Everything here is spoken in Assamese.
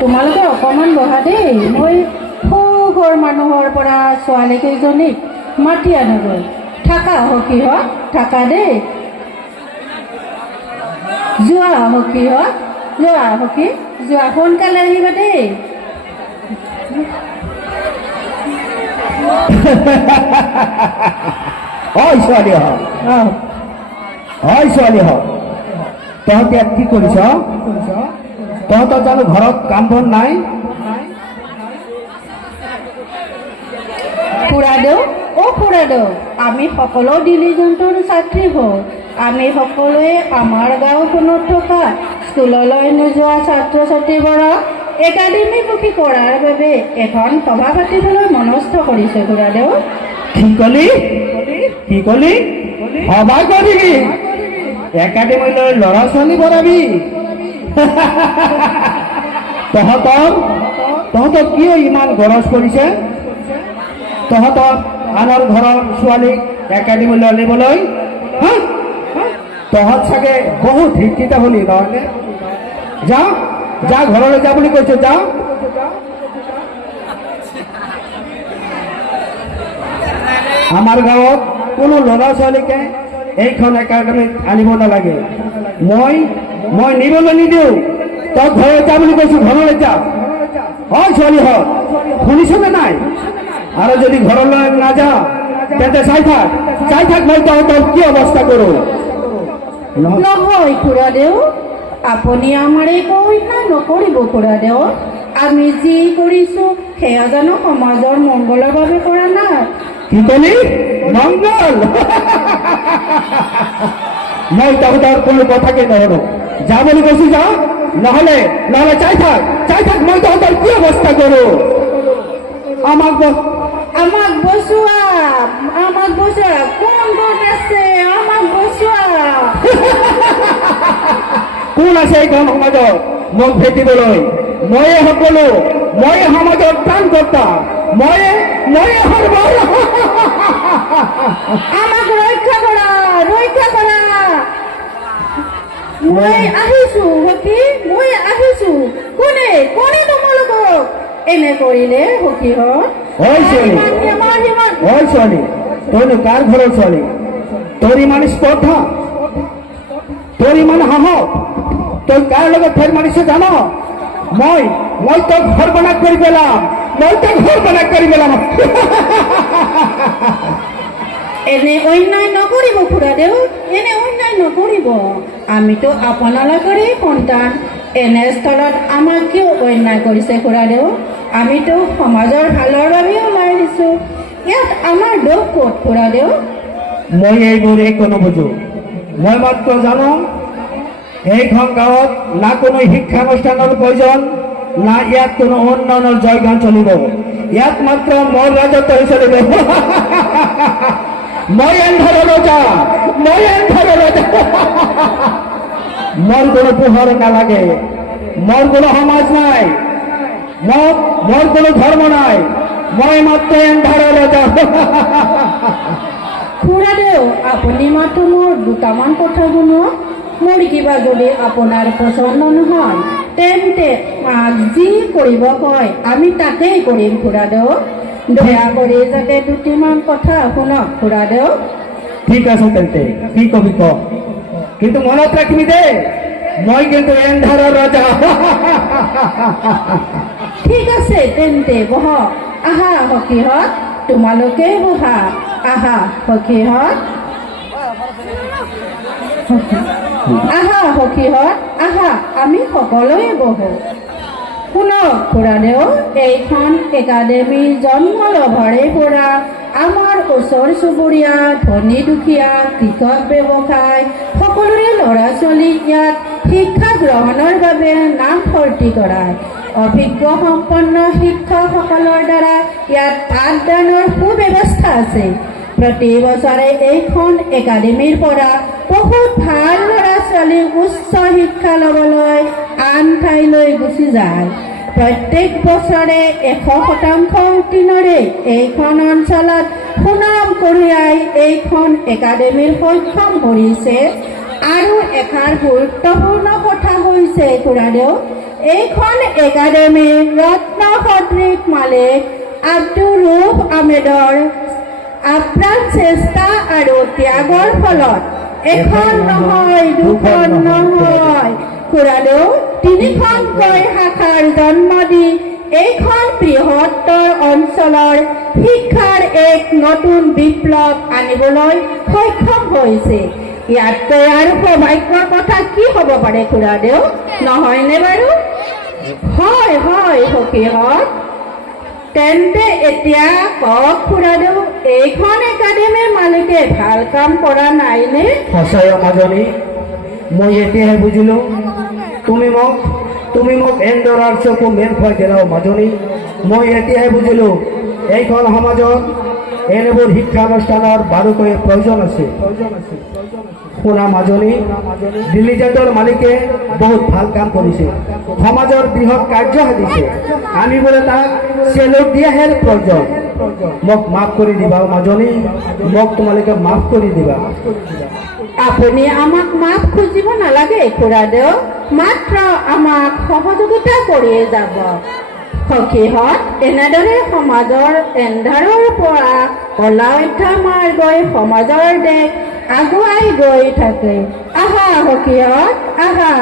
তোমালোকে অকণমান বহা দেই, মই ঘৰ মানুহৰ পৰা ছোৱালীকেইজনীক মাতি আনোগৈ। থাকা সখীহঁত, থাকা দেই। যোৱা সখীহঁত, যোৱা সখী, যোৱা, সোনকালে আহিবা দেই। ঐ ছোৱালী হওক, ঐ ছোৱালী হওক, তহঁতে ইয়াত কি কৰিছ? তহঁতৰ জানো ঘৰত কাম বন নাই? খুৰাদেউ, অ' খুৰাদেউ, আমি সকলো ডিলিজেণ্টৰ ছাত্ৰী হওঁ। আমি সকলোৱে আমাৰ গাঁওখনত থকা স্কুললৈ নোযোৱা ছাত্ৰ ছাত্ৰীবোৰক একাডেমিমুখী কৰাৰ বাবে এখন সভা পাতিবলৈ মনস্থ কৰিছে খুৰাদেউ। কি কলি? কি কলি? সভা কৰিবি? একাডেমিলৈ ল'ৰা ছোৱালী পঢ়াবি? তহঁতক কিয় ইমান গৰজ কৰিছে? তহঁতক আনৰ ঘৰৰ ছোৱালীক একাডেমিলৈ আনিবলৈ? তহঁত চাগে বহুত শিক্ষিত হলি নহয়নে? যা যা, ঘৰলৈ যা বুলি কৈছো, যা। আমাৰ গাঁৱত কোনো ল'ৰা ছোৱালীকে এইখন একাডেমিত আনিব নালাগে। মই নিবলৈ নিদিওঁ। তই ঘৰলৈ যা বুলি কৈছো, ঘৰলৈ যা। হয় ছোৱালী হওক, শুনিছনে নাই? আৰু যদি ঘৰলৈ নাযা তেন্তে চাই থাক মই তহঁতক কি অৱস্থা কৰো। নহয় খুৰাদেউ, আপুনি আমাৰ একো অন্যায় নকৰিব খুৰাদেউ। আমি যি কৰিছো সেয়া জানো সমাজৰ মংগলৰ বাবে কৰা নাই? কি কলি? মংগল? মই তহঁতৰ কোনো কথাকে নহলো। যা বুলি কৈছো যা, নহলে চাই থাক মই তহঁতৰ কি অৱস্থা কৰো। আমাক বচোৱা, কোন গোট আছে? আমাক বচোৱা। কোন আছে এইখন সমাজত মোক ভেটিবলৈ? ময়ে সকলো, ময়ে সমাজৰ ত্ৰাণকৰ্তা, ময়ে সৰ্বৰ। আমাক ৰক্ষা কৰা। মই আহিছো সখী, মই আহিছো। কোনে তোমালোকক এনে কৰিলে সখীহঁত? ঐ ছোৱালী, তইনো কাৰ ঘৰৰ ছোৱালী? তোৰ ইমান স্পৰ্ধা, তোৰ ইমান সাহস, তই কাৰ লগত ফেৰ মাৰিছে জান? মই তোক ঘৰ বনাক কৰি পেলাম। এনে অন্যায় নকৰিব খুৰাদেউ, এনে অন্যায় নকৰিব। আমিতো আপোনালোকৰে সন্তান। এনে স্থলত আমাক কিয় অন্যায় কৰিছে খুৰাদেউ? আমিতো সমাজৰ ভালৰ বাবে ওলাই দিছো। ইয়াত আমাৰ দোষ ক'ত খুৰাদেউ? মই এইবোৰ একো নুবুজো। মই মাত্ৰ জানো এইখন গাঁৱত না কোনো শিক্ষানুষ্ঠানৰ প্ৰয়োজন, না ইয়াত কোনো উন্নয়নৰ জয়গান চলিব। ইয়াত মাত্ৰ মোৰ ৰাজত্ব চলিব। মই এন্ধাৰৰ ৰজা। মোৰ কোনো পোহৰ নালাগে, মোৰ কোনো সমাজ নাই, মোৰ কোনো ধৰ্ম নাই, মই মাত্ৰ এন্ধাৰৰ ৰজা। খুৰাদেউ, আপুনি মাত্ৰ মোৰ দুটামান কথা শুনক। মোৰ কিবা যদি আপোনাৰ পচন্দ নহয় তেন্তে যি কৰিব কয় আমি তাকেই কৰিম খুৰাদেউ। দয়া কৰি যাতে দুটিমান কথা শুনক খুৰাদেউ। ঠিক আছে তেন্তে কি কবি ক, কিন্তু মনত ৰাখিবি দে, মই কিন্তু এন্ধাৰৰ ৰজা। ঠিক আছে তেন্তে বহক। আহা সখীহঁত, তোমালোকে বহা। আহা সখীহঁত, আহা, আমি সকলোৱে বহো। শুনক খুৰাদেউ, এইখন একাডেমি জন্ম লভৰে পৰা আমাৰ ওচৰ চুবুৰীয়া, ধনী দুখীয়া, কৃষক, ব্যৱসায় সকলোৰে ল'ৰা ছোৱালীক ইয়াত শিক্ষা গ্ৰহণৰ বাবে নাম ভৰ্তি কৰায়। অভিজ্ঞ সম্পন্ন শিক্ষকসকলৰ দ্বাৰা ইয়াত পাঠদানৰ সুব্যৱস্থা আছে। প্ৰতি বছৰে এইখন একাডেমিৰ পৰা বহুত ভাল ল'ৰা ছোৱালী উচ্চ শিক্ষা ল'বলৈ আন ঠাইলৈ গুচি যায়। প্ৰত্যেক বছৰে 100% উত্তীৰ্ণৰে এইখন অঞ্চলত সুনাম কঢ়িয়াই এইখন একাডেমিৰ সক্ষম কৰিছে। আৰু এষাৰ গুৰুত্বপূৰ্ণ কথা হৈছে খুৰাদেউ, এইখন একাডেমীৰ ৰত্ন সদৃশ মালিক আব্দুল ৰউফ আহমেদৰ আপ্ৰাণ চেষ্টা আৰু ত্যাগৰ ফলত এখন নহয়, দুখন নহয় খুৰাদেউ, তিনিখনকৈ শাখাৰ জন্ম দি এইখন বৃহত্তৰ অঞ্চলৰ শিক্ষাৰ এক নতুন বিপ্লৱ আনিবলৈ সক্ষম হৈছে। ইয়াতকৈ আৰু সৌভাগ্যৰ কথা কি হ'ব পাৰে খুৰাদেউ, নহয়নে বাৰু? হয় হয় সখীহঁত, তেন্তে এতিয়া কওক খুৰাদেউ, এইখন একাডেমীৰ মালিকে ভাল কাম কৰা নাইনে? সঁচাই মাজনী, মই এতিয়াহে বুজিলো তুমি মোক এন্দৰাৰ চকু মেল খুৱাই দিলাও মাজনী। মই এতিয়াহে বুজিলো এইখন সমাজত এনেবোৰ শিক্ষানুষ্ঠানৰ বাৰুকৈ প্ৰয়োজন আছে। শুনা মাজনী, দিল্লী জেটৰ মালিকে বহুত ভাল কাম কৰিছে, সমাজৰ বৃহৎ কাৰ্য সাধিছে। আমি বোলে তাক চেলুট দিয়াহে প্ৰয়োজন। মোক মাফ কৰি দিবা মাজনী, মোক তোমালোকে মাফ কৰি দিবা। আপুনি আমাক মাফ খুজিব নালাগে খুৰাদেউ, মাত্ৰ আমাক সহযোগিতা কৰিয়ে যাব। সখীহঁত, এনেদৰে সমাজৰ এন্ধাৰৰ পৰা কলাৱদ্ধ মাৰ্গই সমাজৰ দেশ আগুৱাই গৈ থাকে। আহা সখীহঁত আহা,